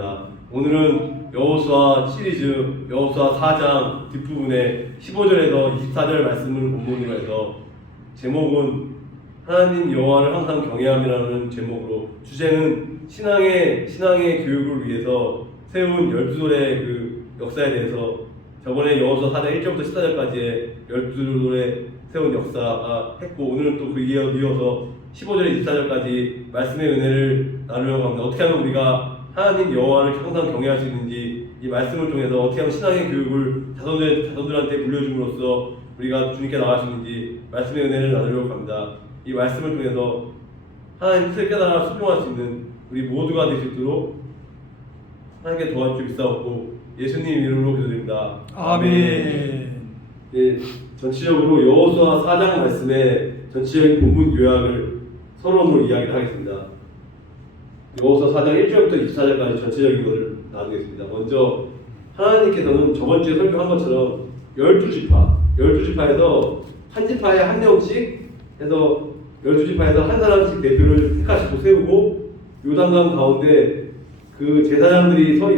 합니다. 오늘은 여호수아 시리즈 여호수아 4장 뒷부분에 15절에서 24절 말씀을 본문으로 해서 제목은 하나님 여호와를 항상 경외함이라는 제목으로, 주제는 신앙의 교육을 위해서 세운 12돌의 그 역사에 대해서, 저번에 여호수아 4장 1절부터 14절까지의 12돌의 세운 역사가 했고, 오늘은 또 그 이어서 15절에 24절까지 말씀의 은혜를 나누려고 합니다. 어떻게 하면 우리가 하나님 여호와를 항상 경외할 수 있는지, 이 말씀을 통해서 어떻게 하면 신앙의 교육을 자손들한테 물려줌으로써 우리가 주님께 나갈 수 있는지 말씀의 은혜를 나누려고 합니다. 이 말씀을 통해서 하나님 뜻을 깨달아 순종할 수 있는 우리 모두가 될 수 있도록 하나님께 도와주시기 비싸웠고 예수님 이름으로 기도드립니다. 아멘. 예, 전체적으로 여호수아 4장 말씀의 전체적인 본문 요약을 서론으로 이야기를 하겠습니다. 여호수아 4장 1절부터 24절까지 전체적인 것을 나누겠습니다. 먼저 하나님께서는 저번주에 설교한 것처럼 12지파에서 한 지파에 한 명씩 해서 12지파에서 한 사람씩 대표를 택하시고 세우고, 요단강 가운데 그 제사장들이 서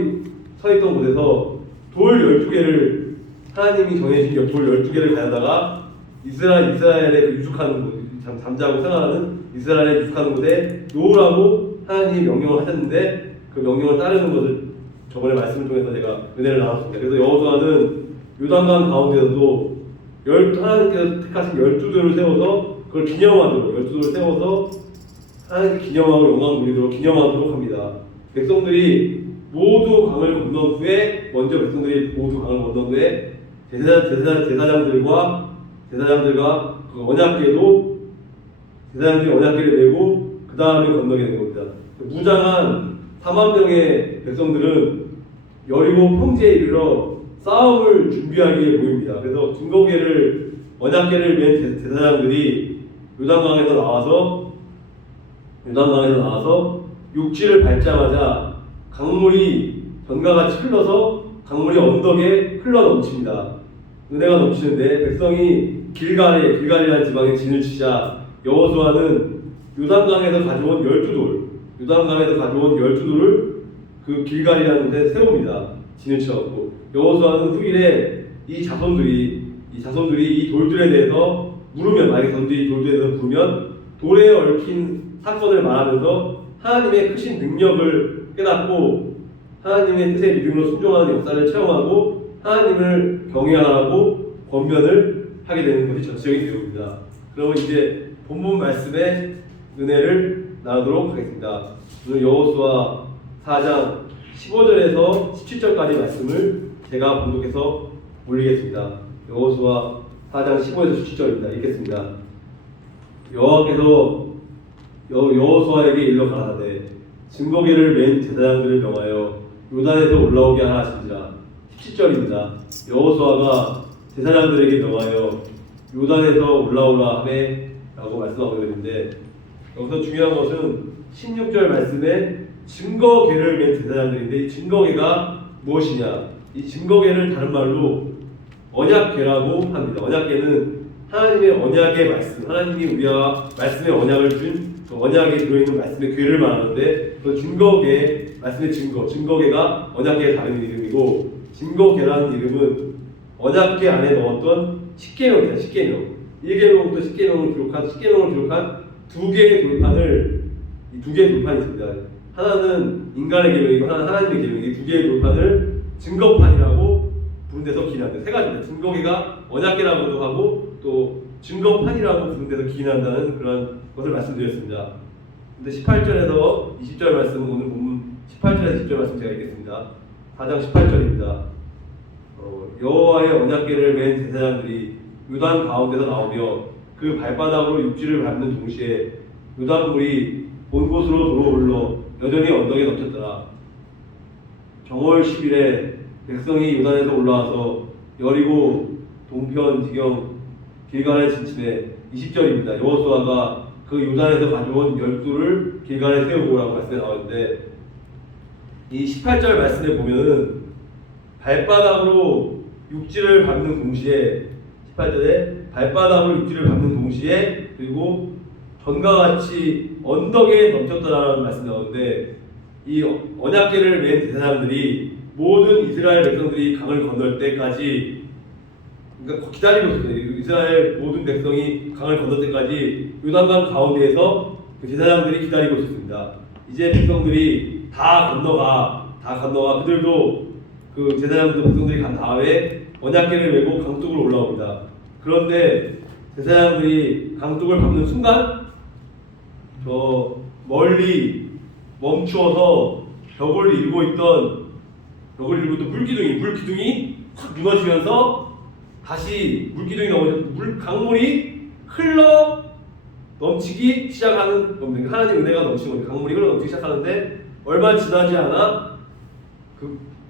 있던 곳에서 돌 12개를 하나님이 정해진 돌 12개를 가져다가 이스라엘에 유숙하는 곳, 잠자고 생활하는 이스라엘에 유숙하는 곳에 놓으라고 하나님이 명령을 하셨는데, 그 명령을 따르는 것을 저번에 말씀을 통해서 제가 은혜를 나눴습니다. 그래서 여호수아는 요단강 가운데서도 하나님께서 택하신 12돌을 세워서 그걸 기념하도록, 12돌을 세워서 하나님께 기념하고 영광 돌리도록 기념하도록 합니다. 백성들이 모두 강을 건넌 후에, 먼저 백성들이 모두 강을 건넌 후에 제사장들과 그 제사장들이 언약궤를 메고 그 다음에 건너게 된 겁니다. 무장한 4만 명의 백성들은 여리고 평지에 이르러 싸움을 준비하기에 보입니다. 그래서 언약궤를 맨 제사장들이 요단강에서 나와서 육지를 밟자마자 강물이 전가같이 흘러서 강물이 언덕에 흘러 넘칩니다. 은혜가 넘치는데, 백성이 길갈이라는 지방에 진을 치자 여호수아는 요단강에서 가져온 12돌을 그 길갈이라는 곳에 세웁니다. 진을 쳐갖고 여호수아는 후일에 이 자손들이 이 돌들에 대해서 물으면, 만약에 자손들이 이 돌들에 대해서 부르면 돌에 얽힌 사건을 말하면서 하나님의 크신 능력을 깨닫고 하나님의 뜻에 믿음으로 순종하는 역사를 체험하고 하나님을 경외하라고 권면을 하게 되는 것이 전체적인 내용입니다. 그러면 이제 본문 말씀의 은혜를 나누도록 하겠습니다. 오늘 여호수아 4장 15절에서 17절까지 말씀을 제가 봉독해서 올리겠습니다. 여호수아 4장 15에서 17절입니다. 읽겠습니다. 여호와께서 여호수아에게 일러 가라사대 증거궤를 맨 제사장들을 명하여 요단에서 올라오게 하라 하시니라. 17절입니다. 여호수아가 제사장들에게 명하여 요단에서 올라오라 하매 라고 말씀하고 있는데, 여기서 중요한 것은 16절 말씀에 증거궤를 맨 제사장들인데, 이 증거궤가 무엇이냐? 이 증거궤를 다른 말로 언약궤라고 합니다. 언약궤는 하나님의 언약의 말씀, 하나님이 우리와 말씀의 언약을 준 그 언약에 들어있는 말씀의 궤를 말하는데, 그 증거궤, 말씀의 증거궤가 언약궤의 다른 이름이고, 증거궤라는 이름은 언약궤 안에 넣었던 십계명입니다. 십계명. 1계명부터 십계명을 기록한 두 개의 돌판이 있습니다. 하나는 인간의 계명이고 하나는 하나님의 계명이고, 이 두 개의 돌판을 증거판이라고 부른 데서 기인한다. 세 가지입니다. 증거궤가 언약궤라고도 하고 또 증거판이라고 부른 데서 기인한다는 그런 것을 말씀드렸습니다. 근데 18절에서 20절 말씀, 오늘 본문 18절에서 20절 말씀 제가 읽겠습니다. 4장 18절입니다. 여호와의 언약궤를 맨 제사장들이 요단 가운데서 나오며 그 발바닥으로 육지를 밟는 동시에 요단물이 본 곳으로 도로 흘러 여전히 언덕에 넘쳤더라. 정월 10일에 백성이 요단에서 올라와서 여리고 동편 지경 길갈에 진침해. 20절입니다. 여호수아가 그 요단에서 가져온 12돌을 길갈에 세우고라고 말씀에 나오는데, 이 18절 말씀에 보면은 발바닥으로 육지를 밟는 동시에, 18절에 발바닥으로 육지를 밟는 동시에, 그리고 전과 같이 언덕에 넘쳤다라는 말씀이 나오는데, 이 언약궤를 맨 제사장들이 모든 이스라엘 백성들이 강을 건널 때까지, 그러니까 기다리고 있어요. 이스라엘 모든 백성이 강을 건널 때까지 요단강 가운데에서 그 제사장들이 기다리고 있었습니다. 이제 백성들이 다 건너가 그들도 그 제사장들 백성들이 간 다음에 언약궤를 메고 강둑으로 올라옵니다. 그런데 제사장들이 강둑을 밟는 순간 저 멀리 멈추어서 벽을 이루고 있던 물기둥이 확 무너지면서 다시 물기둥이 넘어져 강물이 흘러 넘치기 시작하는 겁니다. 하나님 은혜가 넘치는 거예요. 강물이 흘러 넘치기 시작하는데 얼마 지나지 않아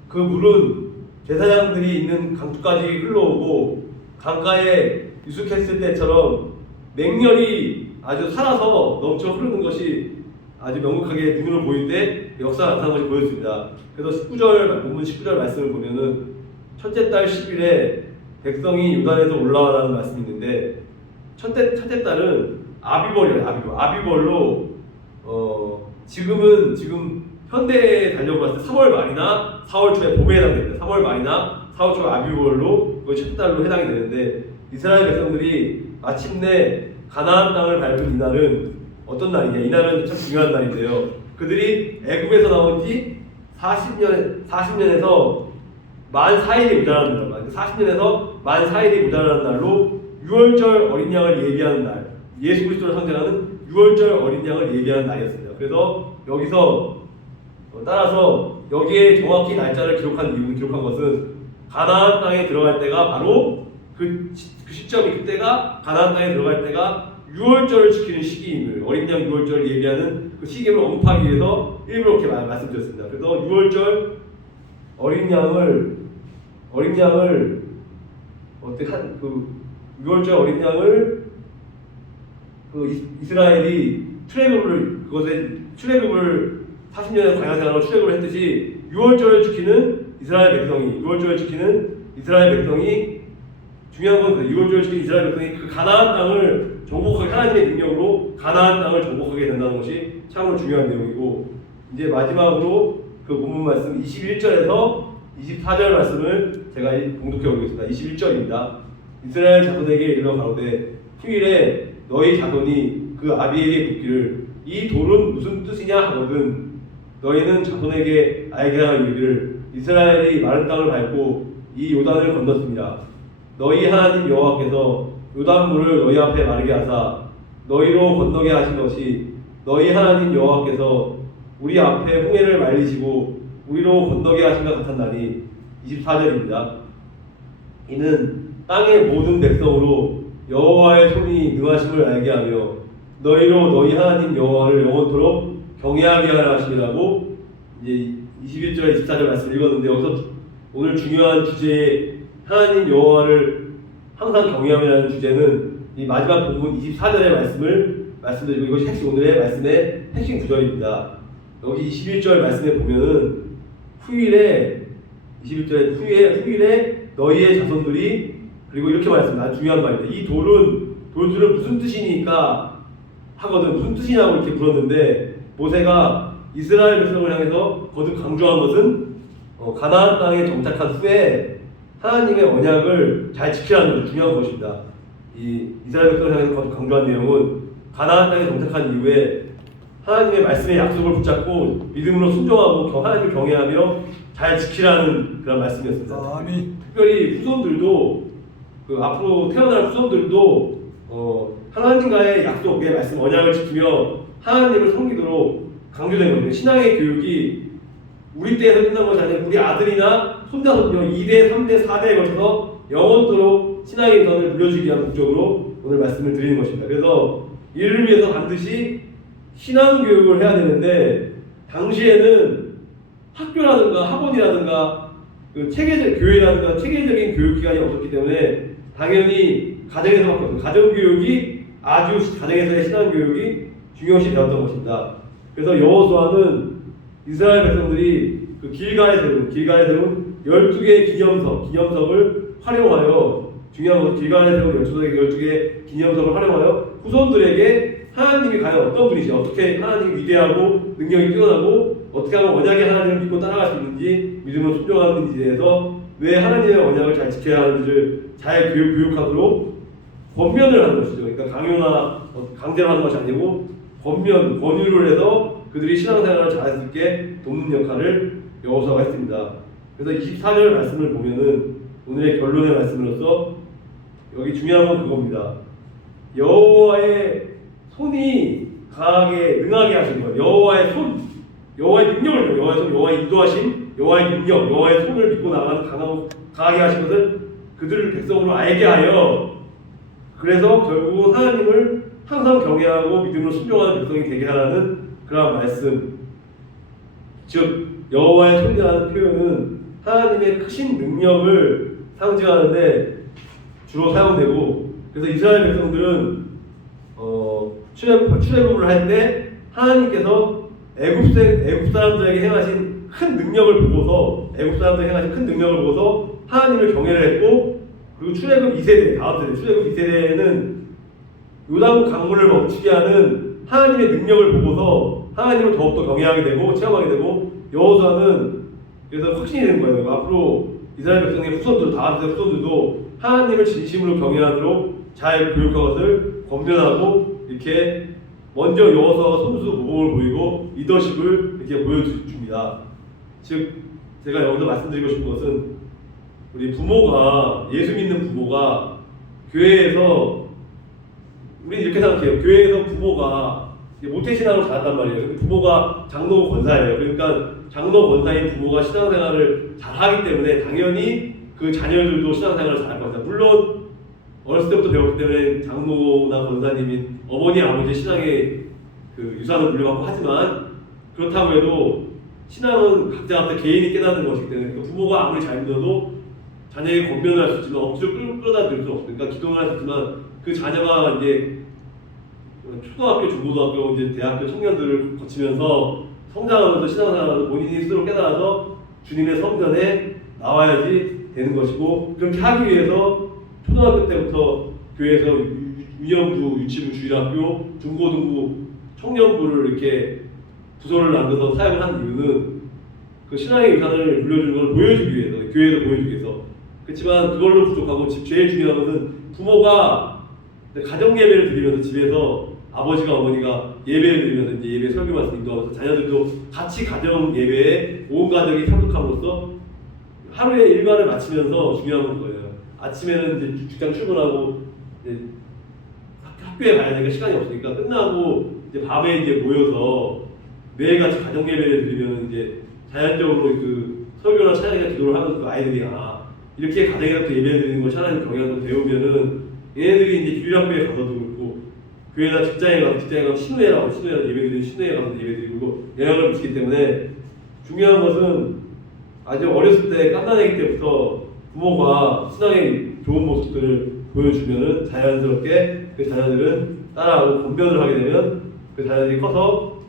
그 물은 제사장들이 있는 강둑까지 흘러오고 강가에 유숙했을 때처럼 맹렬히 아주 살아서 넘쳐 흐르는 것이 아주 명확하게 눈으로 보일 때 역사가 나타나는 것이 보였습니다. 그래서 본문 19절 말씀을 보면은 첫째 달 10일에 백성이 요단에서 올라와라는 말씀이 있는데 첫째 달은 아비벌이에요. 아비벌로 지금 현대에 달려고 봤을 때 3월 말이나 4월 초에 봄에 해당됩니다. 3월 말이나 4월 초 아비벌로 그 첫째 달로 해당이 되는데 이스라엘 백성들이 마침내 가나안 땅을 밟은 이날은 어떤 날이냐? 이날은 참 중요한 날인데요. 그들이 애굽에서 나온 지 40년에서 만 4일이 모자라는 날, 40년에서 만 4일이 모자라는 날로 6월절 어린 양을 예비하는 날, 예수 그리스도를 상징하는 6월절 어린 양을 예비하는 날이었습니다. 그래서 여기서 따라서 여기에 정확히 날짜를 기록한 것은 가나안 땅에 들어갈 때가 바로 그 시점이, 그때가 가나안 땅에 들어갈 때가 6월절을 지키는 시기임을, 어린 양 6월절을 예비하는 그 시기임을 언급하기 위해서 일부러 이렇게 말씀드렸습니다. 그래서 6월절 어린 양을 어떻게 그 6월절 어린 양을 그 이스라엘이 출애굽을 40년의 광야 생활로 출애굽을 했듯이 6월절을 지키는 이스라엘 백성이 중요한 건 6월절을 지키는 이스라엘 백성이 그 가나안 땅을 정복하게, 하나님의 능력으로 가나안 땅을 정복하게 된다는 것이 참으로 중요한 내용이고, 이제 마지막으로 그 본문 말씀 21절에서 24절 말씀을 제가 봉독해 오겠습니다. 21절입니다. 이스라엘 자손에게 이르러 가로되 휴일에 너희 자손이 그 아비에게 묻기를 이 돌은 무슨 뜻이냐 하거든 너희는 자손에게 알게 하여 이르기를 이스라엘이 마른 땅을 밟고 이 요단을 건넜습니다. 너희 하나님 여호와께서 요단물을 너희 앞에 마르게 하사 너희로 건너게 하신 것이 너희 하나님 여호와께서 우리 앞에 홍해를 말리시고 우리로 건너게 하신 것 같았나니. 24절입니다. 이는 땅의 모든 백성으로 여호와의 손이 능하심을 알게 하며 너희로 너희 하나님 여호와를 영원토록 경외하게 하라 하심이라고 이제 21절 24절 말씀 읽었는데, 여기서 오늘 중요한 주제에 하나님 여호와를 항상 경외함이라는 주제는 이 마지막 본문 24절의 말씀드리고 이것이 오늘의 말씀의 핵심 구절입니다. 여기 21절 말씀에 보면은 후일에 너희의 자손들이, 그리고 이렇게 말했습니다. 중요한 말입니다. 이 돌들은 무슨 뜻이니까 하거든, 무슨 뜻이냐고 이렇게 물었는데, 모세가 이스라엘 백성을 향해서 거듭 강조한 것은 가나안 땅에 정착한 후에 하나님의 언약을 잘 지키라는 것이 중요한 것입니다. 이 이스라엘 백성을 향해서 거듭 강조한 내용은 가나안 땅에 정착한 이후에 하나님의 말씀의 약속을 붙잡고 믿음으로 순종하고 하나님을 경외하며 잘 지키라는 그런 말씀이었습니다. 아멘. 특별히 후손들도, 앞으로 태어날 후손들도 하나님과의 약속의 말씀, 언약을 지키며 하나님을 섬기도록 강조된 겁니다. 신앙의 교육이 우리 때에서 끝난 것이 아니라 우리 아들이나 손자, 손녀 2대, 3대, 4대에 걸쳐서 영원토록 신앙의 우선을 물려주기 위한 목적으로 오늘 말씀을 드리는 것입니다. 그래서 이를 위해서 반드시 신앙 교육을 해야 되는데, 당시에는 학교라든가 학원이라든가 교회라든가 체계적인 교육기관이 없었기 때문에 당연히 가정에서밖에 없어요. 가정교육이, 가정에서의 신앙교육이 중요시 되었던 것입니다. 그래서 여호수아는 이스라엘 백성들이 그 길가에 세운 12개의 기념석을 활용하여, 중요한 것은 길가에 세운 12개의 기념석을 활용하여 후손들에게 하나님이 과연 어떤 분이시죠, 어떻게 하나님이 위대하고 능력이 뛰어나고 어떻게 하면 언약의 하나님을 믿고 따라갈 수 있는지, 믿음을 순종하는지에 대해서 왜 하나님의 언약을 잘 지켜야 하는지를 잘 교육하도록 권면을 하는 것이죠. 그러니까 강요나 강제로 하는 것이 아니고 권유를 해서 그들이 신앙생활을 잘할 수 있게 돕는 역할을 여호수아가 했습니다. 그래서 24절 말씀을 보면은 오늘의 결론의 말씀으로서 여기 중요한 건 그겁니다. 여호와의 손이 강하게 능하게 하신 거예요. 여호와의 손, 여호와의 능력을, 여호와의 손, 여호와의 인도하심, 여호와의 능력, 여호와의 손을 믿고 나가는 강하게 하신 것을 그들을 백성으로 알게 하여, 그래서 결국은 하나님을 항상 경외하고 믿음으로 순종하는 백성이 되게 하라는 그런 말씀. 즉 여호와의 손이라는 표현은 하나님의 크신 능력을 상징하는데 주로 사용되고, 그래서 이스라엘 백성들은 출애굽을 할 때 하나님께서 애굽 사람들에게 행하신 큰 능력을 보고서, 애굽 사람들에게 행하신 큰 능력을 보고서 하나님을 경외를 했고, 그리고 출애굽 2세대, 다음 세대 출애굽 2세대에는 요단 강물을 멈추게 하는 하나님의 능력을 보고서 하나님을 더욱더 경외하게 되고 체험하게 되고, 여호수아는 그래서 확신이 되는 거예요. 앞으로 이스라엘 백성의 후손들, 다음 세대 후손들도 하나님을 진심으로 경외하도록 잘 교육한 것을 권면하고, 이렇게 먼저 여호수아가 선수 모범을 보이고 리더십을 이렇게 보여줍니다. 즉 제가 여기서 말씀드리고 싶은 것은, 우리 부모가, 예수 믿는 부모가 교회에서, 우리는 이렇게 생각해요. 교회에서 부모가 모태신앙을 잘한단 말이에요. 부모가 장로 권사예요. 그러니까 장로 권사인 부모가 신앙생활을 잘하기 때문에 당연히 그 자녀들도 신앙생활을 잘할 겁니다. 물론 어렸을 때부터 배웠기 때문에 장로나 권사님인 어머니 아버지 신앙의 그 유산을 물려받고, 하지만 그렇다고 해도 신앙은 각자 개인이 깨닫는 것이기 때문에, 그러니까 부모가 아무리 잘 믿어도 자녀에게 권면을 할 수 있지만 억지로 끌어다 줄 수 없으니까 기도를 할 수 있지만, 그 자녀가 이제 초등학교, 중고등학교, 이제 대학교 청년들을 거치면서 성장하면서 신앙생활을 본인이 스스로 깨달아서 주님의 성전에 나와야지 되는 것이고, 그렇게 하기 위해서 초등학교 때부터 교회에서 유년부, 유치부, 주일학교, 중고등부, 청년부를 이렇게 부서를 나눠서 사역을 하는 이유는 그 신앙의 유산을 물려주는 걸 보여주기 위해서, 교회에서 보여주기 위해서. 그렇지만 그걸로 부족하고, 제일 중요한 것은 부모가 가정 예배를 드리면서 집에서 아버지가 어머니가 예배를 드리면서 이제 예배 설교 말씀 인도하면서 자녀들도 같이 가정 예배에 온 가족이 참석함으로써 하루의 일과를 마치면서, 중요한 건 거예요. 아침에는 이제 직장 출근하고 이제 학교에 가야 되니까 시간이 없으니까 끝나고 이제 밤에 이제 모여서 매일같이 가정 예배를 드리면 이제 자연적으로 그 설교나 찬양이나 기도를 하는 그 아이들이 이렇게 가정에서 예배 드리는 걸 하나님 경향으로 배우면은 얘네들이 이제 주일학교에 가서도 그렇고, 교회나 직장에 가서 신우회라고 예배 드리는 신우회에 가서 예배 드리고 영향을 미치기 때문에, 중요한 것은 아주 어렸을 때 갓난아기 때부터 부모가 신앙의 좋은 모습들을 보여주면은 자연스럽게 그 자녀들은 따라하고 권면을 하게 되면 그 자녀들이 커서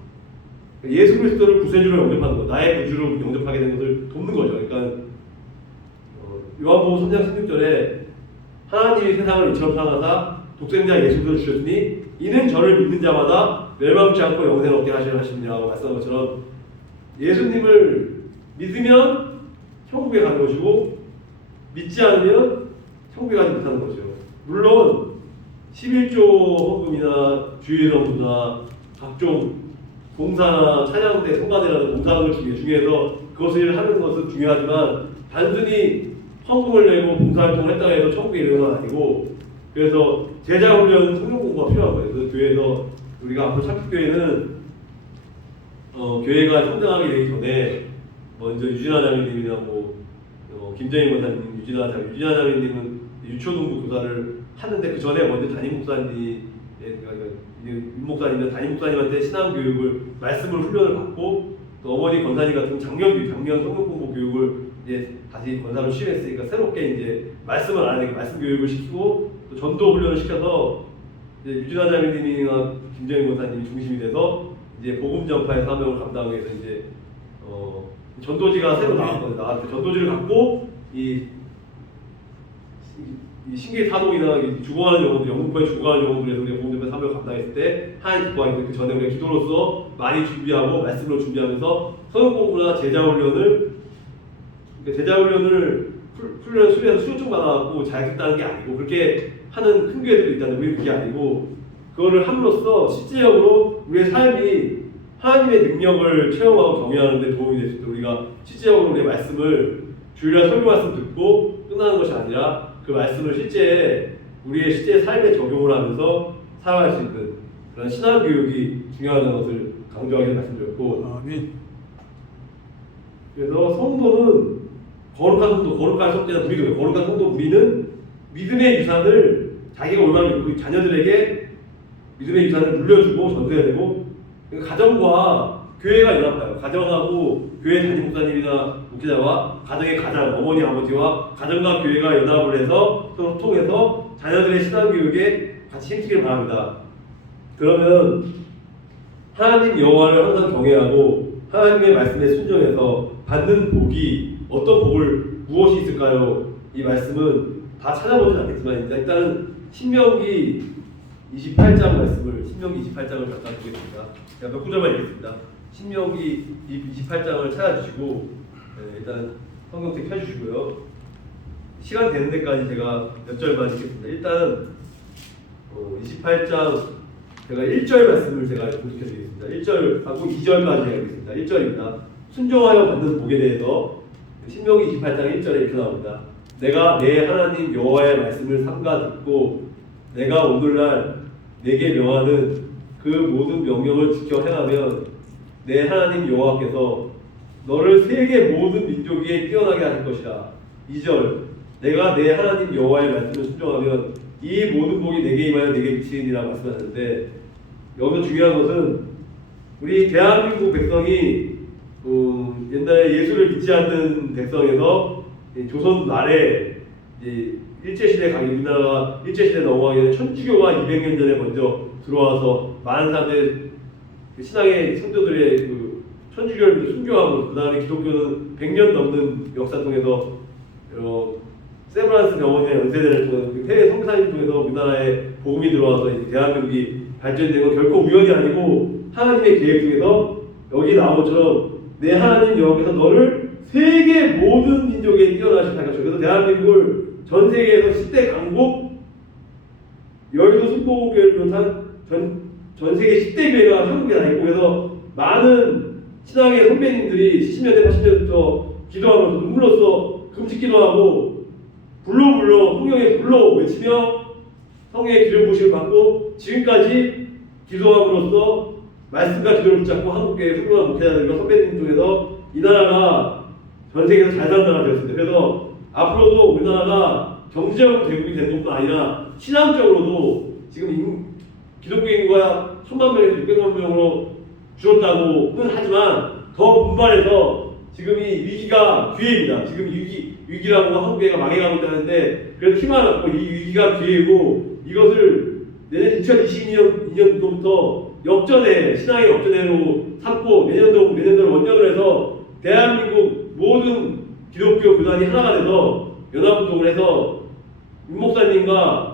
예수 그리스도를 구세주로 영접하는 것, 나의 구주로 영접하게 되는 것을 돕는 거죠. 그러니까 요한복음 3장 16절에 하나님이 세상을 이처럼 사랑하사 독생자 예수 그리스도를 주셨으니 이는 저를 믿는 자마다 멸망치 않고 영생을 얻게 하시느니라고 말씀한 것처럼, 예수님을 믿으면 천국에 가는 것이고 믿지 않으면 천국에 가지 못하는 것이죠. 물론 11조 헌금이나 주일헌금이나 각종 봉사나 찬양대, 성가대라는 봉사활동 중에서 그것을 하는 것은 중요하지만, 단순히 헌금을 내고 봉사활동을 했다고 해서 천국에 이르는 건 아니고, 그래서 제자훈련 성경 공부가 필요한 거예요. 그래서 교회에서 우리가 앞으로 창립교회는 교회가 성장하게 되기 전에 먼저 유진아 장로님이나 김정인 목사님, 유진아 장로님은 유초등부 교사를 하는데, 그 전에 먼저 담임 목사님, 윤 목사님은 담임 목사님한테 신앙 교육을, 말씀을 훈련을 받고, 또 어머니 권사님 같은 작년 성경 공부 교육을 이제 다시 권사로 취임했으니까 새롭게 이제 말씀을 알아내게 말씀 교육을 시키고, 또 전도 훈련을 시켜서 이제 유진아 장로님이나 김정인 목사님이 중심이 돼서 이제 복음 전파의 사명을 감당하기 위해서 이제 전도지가 새로 나왔거든요. 전도지를 갖고 이 이 신계 사동이나 죽어가는 영혼들, 영웅포에 죽어가는 영혼들에서 우리가 복음의 사명을 감당했을 때 하나님 기뻐하기 그 전에 우리가 기도로서 많이 준비하고 말씀으로 준비하면서 성경 공부나 제자 훈련을 훈련 수련해서 수요증 받아갖고 자격했다는 게 아니고 그렇게 하는 큰 교회들도 있다는 우리 그게 아니고 그거를 함으로써 실제적으로 우리의 삶이 하나님의 능력을 체험하고 경외하는 데 도움이 될 수 있도록 우리가 실제적으로 우리의 말씀을 주일날 설교 말씀 듣고 끝나는 것이 아니라 그 말씀을 우리의 실제 삶에 적용을 하면서 살아갈 수 있는 그런 신앙교육이 중요하다는 것을 강조하게 말씀드렸고 그래서 성도는 거룩한 성도나 무리도 거룩한 성도 무리는 믿음의 유산을 자기가 얼마나 믿고 자녀들에게 믿음의 유산을 물려주고 전수해야 되고 가정과 교회가 연합해요. 가정하고 교회 담임 목사님이나 목회자와 가정의 가장 어머니 아버지와 가정과 교회가 연합을 해서 서로 소통해서 자녀들의 신앙교육에 같이 힘쓰길 바랍니다. 그러면 하나님 여호와를 항상 경외하고 하나님의 말씀에 순종해서 받는 복이 어떤 복을 무엇이 있을까요? 이 말씀은 다 찾아보진 않겠지만 일단은 신명기 28장 말씀을 잠깐 보겠습니다. 제가 몇 구절만 읽겠습니다. 신명기 28장을 찾아주시고 일단 성경책 펴주시고요. 시간 되는 데까지 제가 몇 절만 읽겠습니다. 일단 28장 제가 1절 말씀을 제가 공식해드리겠습니다. 1절하고 2절까지 읽겠습니다. 1절입니다. 순종하여 받는 복에 대해서 신명기 28장 1절에 이렇게 나옵니다. 내가 내 하나님 여호와의 말씀을 삼가 듣고 내가 오늘날 내게 명하는 그 모든 명령을 지켜 행하면 내 하나님 여호와께서 너를 세계 모든 민족 위에 뛰어나게 하실 것이라. 2절 내가 내 하나님 여호와의 말씀을 순종하면 이 모든 복이 내게 임하여 내게 미치리라 말씀하셨는데 여기서 중요한 것은 우리 대한민국 백성이 옛날에 예수를 믿지 않는 백성에서 조선 말에 일제시대 우리나라가 일제시대 넘어가기 전에 천주교가 200년 전에 먼저 들어와서 많은 사람들 신앙의 성도들의 그 천주교를 순교하고 그 다음에 기독교는 100년 넘는 역사 통해서 세브란스 병원의 연세대를 통해서 해외 성사님 통해서 우리나라에 복음이 들어와서 대한민국이 발전된 건 결코 우연이 아니고 하나님의 계획 중에서 여기 나온 것처럼 내 하나님 여호와께서 너를 세계 모든 민족에 뛰어나실 것이다. 그래서 대한민국을 전 세계에서 10대 강국 여의도 순복음교회를 비롯한 전 세계 10대 교회가 한국에 다 있고 그래서 많은 신앙의 선배님들이 70년대 80년대부터 기도하면서 눈물로써 금식 기도하고 불러 성령의 불러 외치며 성령의 기름 부으심을 받고 지금까지 기도함으로써 말씀과 기도를 붙잡고 한국교회 훌륭한 목회자들과 선배님 중에서 이 나라가 전 세계에서 잘 사는 나라가 되었습니다. 그래서 앞으로도 우리나라가 경제적으로 대국이 되는 것뿐 아니라 신앙적으로도 지금 기독교 인구가 1000만 명에서 600만 명으로 줄었다고는 하지만 더 분발해서 지금 이 위기가 기회입니다. 지금 위기라고 한국교회가 망해가고 있다는데 그래도 희망을 갖고 이 위기가 기회이고 이것을 내년 2022년도부터 신앙의 역전회로 삼고 내년도를 원년으로 해서 대한민국 모든 기독교 교단이 하나가 돼서 연합운동을 해서 윤 목사님과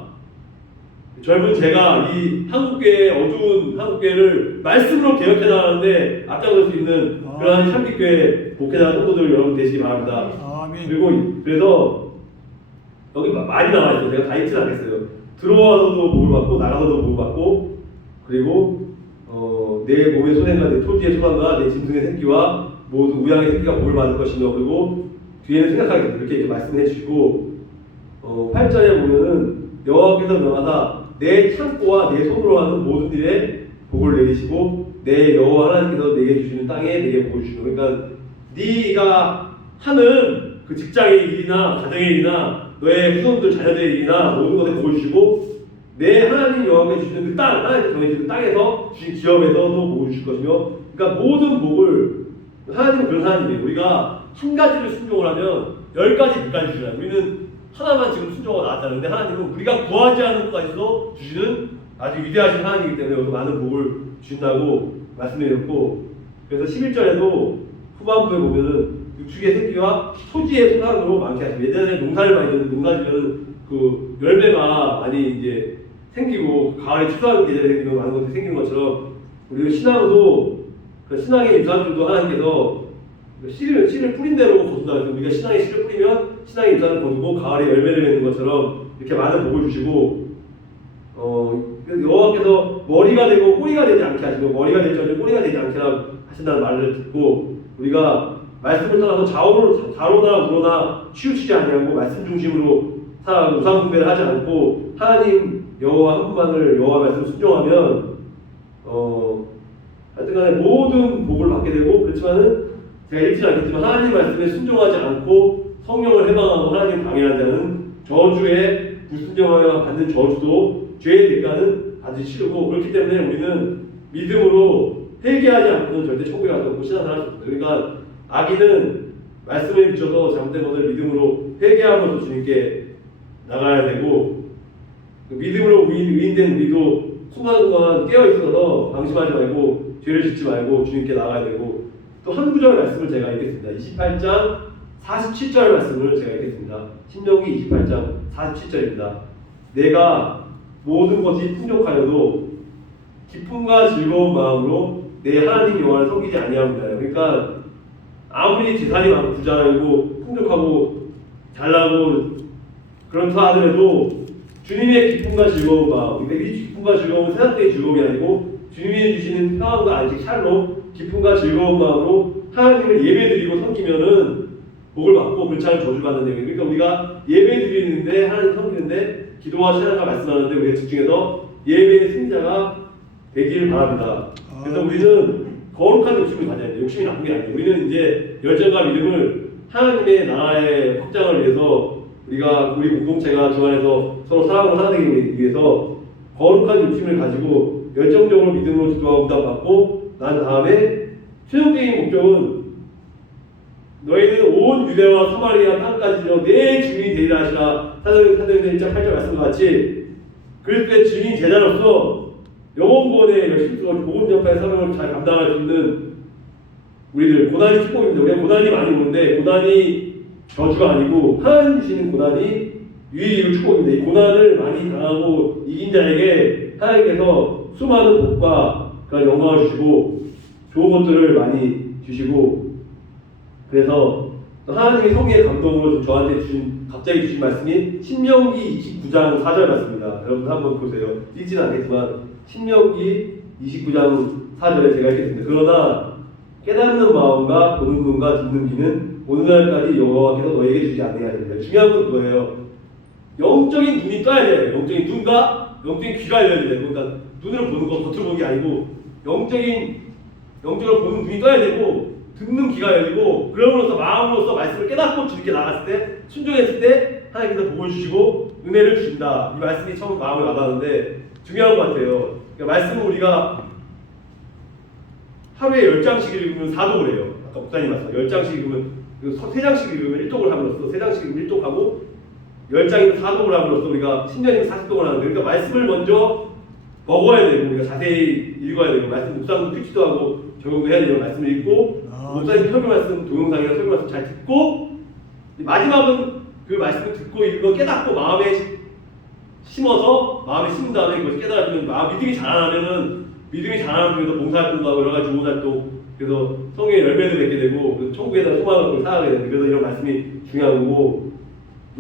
젊은 제가 이 한국교회의 어두운 한국교회를 말씀으로 개혁해 나가는데 앞장설 수 있는 그러한 참빛교회 목회자 성도들 여러분 되시기 바랍니다. 그리고 그래서 여기 많이 나와 있어요. 제가 다 읽지는 않겠어요. 들어와서도 복을 받고 나가서도 복을 받고 그리고 내 몸의 소생과 내 토지의 소망과 내 짐승의 새끼와 모두 우양의 새끼가 복을 받을 것이며 그리고 뒤에는 생각하겠다 이렇게 말씀해 주시고 8절에 보면은 여호와께서 명하사 내 창고와 내 손으로 하는 모든 일에 복을 내리시고 내 여호와 하나님께서 내게 주시는 땅에 내게 복을 주시고 그러니까 네가 하는 그 직장의 일이나 가정의 일이나 너의 후손들 자녀들의 일이나 모든 것에 복을 주시고 내 하나님 여호와께 주시는 그 땅, 하나님께 정해주신 땅에서 주신 기업에서도 복을 주실 것이며 그러니까 모든 복을 하나님은 그런 하나님이에요. 우리가 한 가지를 순종을 하면 10가지, 100가지 주잖아요. 우리는 하나만 지금 순종하고 나왔다는데 하나님은 우리가 구하지 않은 것까지도 주시는 아주 위대하신 하나님이기 때문에 여기서 많은 복을 주신다고 말씀드렸고 그래서 11절에도 후반부에 보면은 육축의 새끼와 토지의 소산으로 많게 하십니다. 예전에 농사를 많이 짓는 농사지면 그 열매가 많이 이제 생기고 가을에 추수하는 계절에 생기는 많은 것들이 생기는 것처럼 우리 신앙도 그 신앙의 유산들도 하나님께서 씨를 뿌린 대로 거둔다. 그래서 우리가 신앙의 씨를 뿌리면 신앙의 유산을 거두고 가을에 열매를 맺는 것처럼 이렇게 많은 복을 주시고 여호와께서 머리가 되고 꼬리가 되지 않게 하시고 머리가 되지 않고 꼬리가 되지 않게 하신다는 말을 듣고 우리가 말씀을 떠나서 좌로나 우로나 치우치지 아니하고 말씀 중심으로 우상 숭배를 하지 않고 하나님 여호와 한 분만을 여호와 말씀 순종하면 하여튼간에 모든 복을 받게 되고 그렇지만은 제가 읽지는 않겠지만 하나님 말씀에 순종하지 않고 성령을 해방하고 하나님 방해하지 않은 저주에 불순종하여 받는 저주도 죄의 대가는 반드시 치르고 그렇기 때문에 우리는 믿음으로 회개하지 않고는 절대 천국에 갈 수 없고 신앙생활 할 수 없다. 그러니까 악인은 말씀에 비춰서 잘못된 것을 믿음으로 회개하면서 주님께 나가야 되고 믿음으로 위인된 우리도 순간순간 깨어있어서 방심하지 말고 죄를 짓지 말고 주님께 나가야 되고 또 한 구절 말씀을 제가 읽겠습니다. 28장 47절 말씀을 제가 읽겠습니다. 신명기 28장 47절입니다. 내가 모든 것이 풍족하여도 기쁨과 즐거운 마음으로 내 하나님 여호와를 섬기지 아니하옵니다. 그러니까 아무리 재산이 많고 부자이고 풍족하고 잘나고 그렇다 하더라도 주님의 기쁨과 즐거운 마음, 그러니까 이 기쁨과 즐거움은 세상적인 즐거움이 아니고 주님이 주시는 평안과 안식 샬롬, 기쁨과 즐거운 마음으로 하나님을 예배드리고 섬기면은 복을 받고 그렇지 않으면 저주받는 내용이에요. 그러니까 우리가 예배드리는데 하나님 섬기는데 기도와 찬양과 말씀하는데 우리가 집중해서 예배의 승자가 되길 바랍니다. 그래서 우리는 거룩한 욕심을 가져야 돼요. 욕심이 나쁜 게 아니에요. 우리는 이제 열정과 믿음을 하나님의 나라의 확장을 위해서 우리가 우리 공동체가 주 안에서 서로 사랑으로 살아가기 위해서 거룩한 욕심을 가지고 열정적으로 믿음으로 기도하고 응답받고 난 다음에 최종적인 목적은 너희는 온 유대와 사마리아 땅까지로 내 주인이 되리라 하시라. 사도행전 1장 8절 말씀과 같이 그럴 때 주인 제자로서 영원 구원에 열심히 쓰고 복음 전파의 사명을 잘 감당할 수 있는 우리들 고난이 축복입니다. 우리가 고난이 많이 오는데 고난이 저주가 아니고 하나님 주시는 고난이 유일이고 축복입니다. 이 고난을 많이 당하고 이긴 자에게 하나님께서 수많은 복과 그런 영광을 주시고 좋은 것들을 많이 주시고 그래서 하나님의 성의의 감동으로 저한테 갑자기 주신 말씀이 신명기 29장 4절 말씀입니다. 여러분 한번 보세요. 읽지는 않겠지만 신명기 29장 4절에 제가 읽겠습니다. 그러나 깨닫는 마음과 보는 눈과 듣는 귀는 오늘날까지 여호와께서 너에게 주지 아니하리라. 중요한 건 그거예요. 영적인 눈이 떠야 돼요. 영적인 눈과 영적인 귀가 열려야 돼요. 그러니까 눈으로 보는 거 겉으로 보는 게 아니고 영적으로 보는 눈이 떠야 되고 듣는 귀가 열리고 그러므로서 마음으로서 말씀을 깨닫고 주님께 나갔을 때 순종했을 때 하나님께서 복을 주시고 은혜를 주신다. 이 말씀이 처음 마음에 와닿는데 중요한 것 같아요. 그러니까 말씀은 우리가 하루에 10장씩 읽으면 4독을 해요. 아까 목사님 말씀 10장씩 읽으면 3장씩 읽으면 1독을 함으로써 3장씩 읽으면 1독하고 10장이면 4독을 함으로써 우리가 10년이면 40독을 하는데 그러니까 말씀을 먼저 먹어야 되고 우리가 자세히 읽어야 되고 말씀 묵상도 퀴즈도 하고 적용도 해야 되고 말씀을 읽고 목사님 설교 말씀 동영상이나 설교 말씀 잘 듣고 마지막은 그 말씀을 듣고 읽고 깨닫고 마음에 심어서 마음에 심은 다음에 그것을 깨달아주면 믿음이 자라나면은 믿음이 자라는 중에서 봉사활동도 하고 여러 가지 좋은 활동 그래서 성령의 열매를 맺게 되고 그래서 천국에 대한 소망을 살아가게 되고 그래서 이런 말씀이 중요한 거고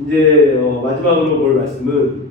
이제 마지막으로 볼 말씀은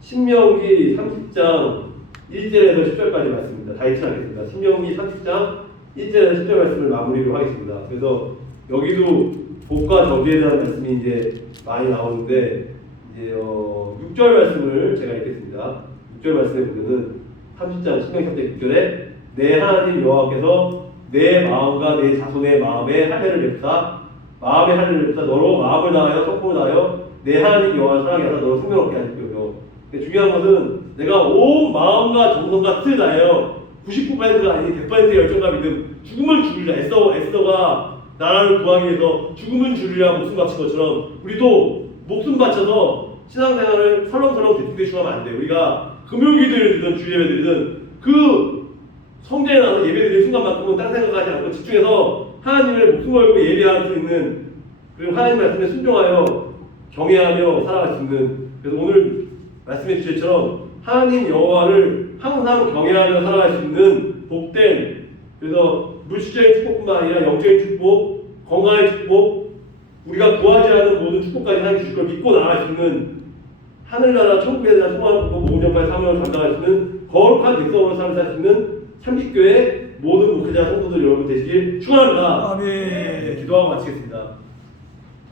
신명기 30장 1절에서 10절까지 말씀입니다. 다 읽지 않겠습니다. 신명기 30장 1절에서 10절 말씀을 마무리로 하겠습니다. 그래서 여기도 복과 저주에 대한 말씀이 이제 많이 나오는데 이제 6절 말씀을 제가 읽겠습니다. 6절 말씀에 보면은 30장 신명기 30장 6절에 내 하나님 여호와께서 내 마음과 내 자손의 마음에 할례를 냅사 마음의 할례를 냅사 너로 마음을 다하여 성품을 다하여 내 하나님 여호와를 사랑하게 하사 너로 생명 얻게 하실 거예요. 중요한 것은 내가 온 마음과 정성과 뜻을 다하여 99%가 아닌 100%의 열정과 믿음 죽음을 죽이자 에스더가 나라를 구하기 위해서 죽음을 죽이려 목숨 바친 것처럼 우리도 목숨 바쳐서 신앙생활을 설렁설렁 대충대충 하면 안 돼. 우리가 금요기도를 드리든 주예배 드리든 그 성전에 나가서 예배 드리는 순간만큼은 딴 생각하지 않고 집중해서 하나님을 목숨 걸고 예배할 수 있는, 그리고 하나님 말씀에 순종하여 경외하며 살아갈 수 있는, 그래서 오늘 말씀해 주제처럼 하나님 여호와를 항상 경외하며 살아갈 수 있는 복된, 그래서 물질적인 축복뿐만 아니라 영적인 축복, 건강의 축복, 우리가 구하지 않은 모든 축복까지 하나님 주실 걸 믿고 나아갈 수 있는, 하늘나라 천국에 대한 소망을 갖고 모금전파의 사명을 감당할 수 있는 거룩한 백성으로 삶을 살 수 있는 참빛교회 모든 목회자 성도들 여러분 되시길 축원합니다. 아멘. 네, 기도하고 마치겠습니다.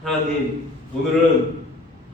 하나님, 오늘은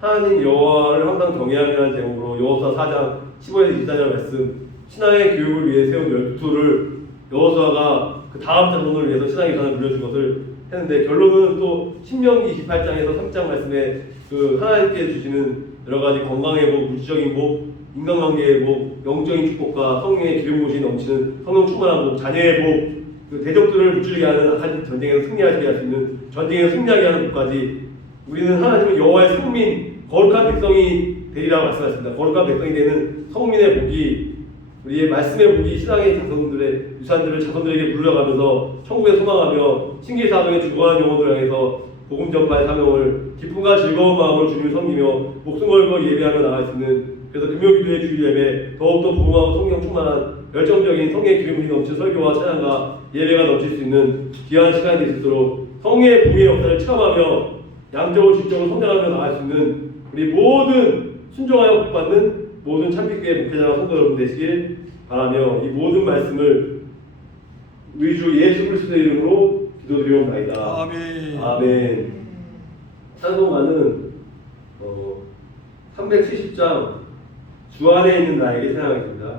하나님 여호와를 항상 경외하는 제목으로 여호수아 4장 15에서 24절 말씀, 신앙의 교육을 위해 세운 12토를 여호수아가 그 다음 자손을 위해서 신앙의 간을 물려준 것을 했는데, 결론은 또 신명기 28장에서 3장 말씀에 그 하나님께 주시는 여러 가지 건강의 복, 물질적인 복, 인간관계의 복, 영적인 축복과 성령의 기름부으심이 넘치는 성령 충만한 복, 자녀의 복, 그 대적들을 무찌르게 하는 악한 전쟁에서 승리하게 할 수 있는, 전쟁에서 승리하게 하는 복까지, 우리는 하나님은 여호와의 성민, 거룩한 백성이 되리라고 말씀하셨습니다. 거룩한 백성이 되는 성민의 복이, 우리의 말씀의 복이 신앙의 자손들의 유산들을 자손들에게 물려가면서 천국에 소망하며 신기사동에 죽어가는 영혼들을 향해서 복음 전파의 사명을 기쁨과 즐거운 마음으로 주님을 섬기며 목숨 걸고 예배하며 나갈 수 있는, 그래서 금요기도의 주일 예배 더욱더 부흥하고 성령 충만한 열정적인 성령의 기름이 넘치는 설교와 찬양과 예배가 넘칠 수 있는 귀한 시간이 될 수 있도록 성령의 부흥의 역사를 체험하며 양적으로 질적으로 성장하며 나갈 수 있는 우리 모든 순종하여 복받는 모든 참빛교회 목회자와 성도 여러분 되시길 바라며, 이 모든 말씀을 우리 주 예수 그리스도의 이름으로 기도드리옵나이다. 아멘. 아멘. 찬송가는 370장 주 안에 있는 나에게 사용하겠습니다.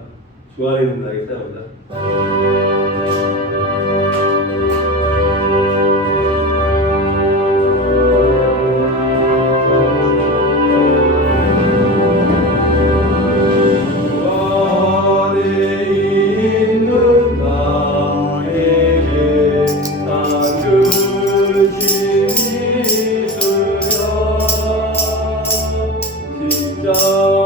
주 안에 있는 나에게 사용합니다. 자